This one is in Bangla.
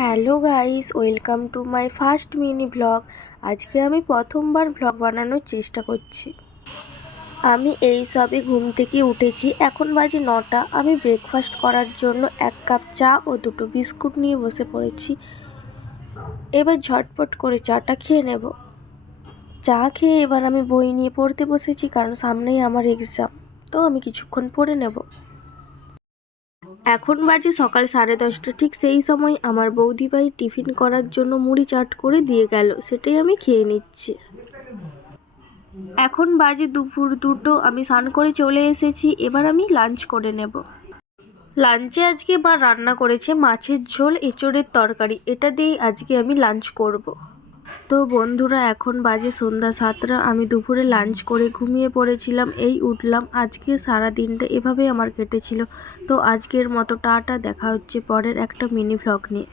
Hello guys, welcome to my first mini blog. আজকে আমি প্রথমবার ব্লগ বানানোর চেষ্টা করছি। আমি এই সবে ঘুম থেকে উঠেছি, এখন বাজে 9টা। আমি ব্রেকফাস্ট করার জন্য 1 কাপ চা ও 2টো বিস্কুট নিয়ে বসে পড়েছি। এবার ঝটপট করে চাটা খেয়ে নেব। চা খেয়ে এবার আমি বই নিয়ে পড়তে বসেছি, কারণ সামনেই আমার এক্সাম, তো আমি কিছুক্ষণ পড়ে নেব। এখন বাজে সকাল 10:30। ঠিক সেই সময় আমার বৌদিভাই টিফিন করার জন্য মুড়ি চাট করে দিয়ে গেল, সেটাই আমি খেয়ে নিচ্ছি। এখন বাজে দুপুর 2টো। আমি স্নান করে চলে এসেছি, এবার আমি লাঞ্চ করে নেব। লাঞ্চে আজকে মা রান্না করেছে মাছের ঝোল, এঁচোড়ের তরকারি। এটা দিয়েই আজকে আমি লাঞ্চ করব। তো বন্ধুরা, এখন বাজে সন্ধ্যা 7টা। আমি দুপুরে লাঞ্চ করে ঘুমিয়ে পড়েছিলাম, এই উঠলাম। আজকে সারা দিনটা এভাবেই আমার কেটেছিল। তো আজকের মতো টাটা, দেখা হচ্ছে পরের একটা মিনি ভ্লগ নিয়ে।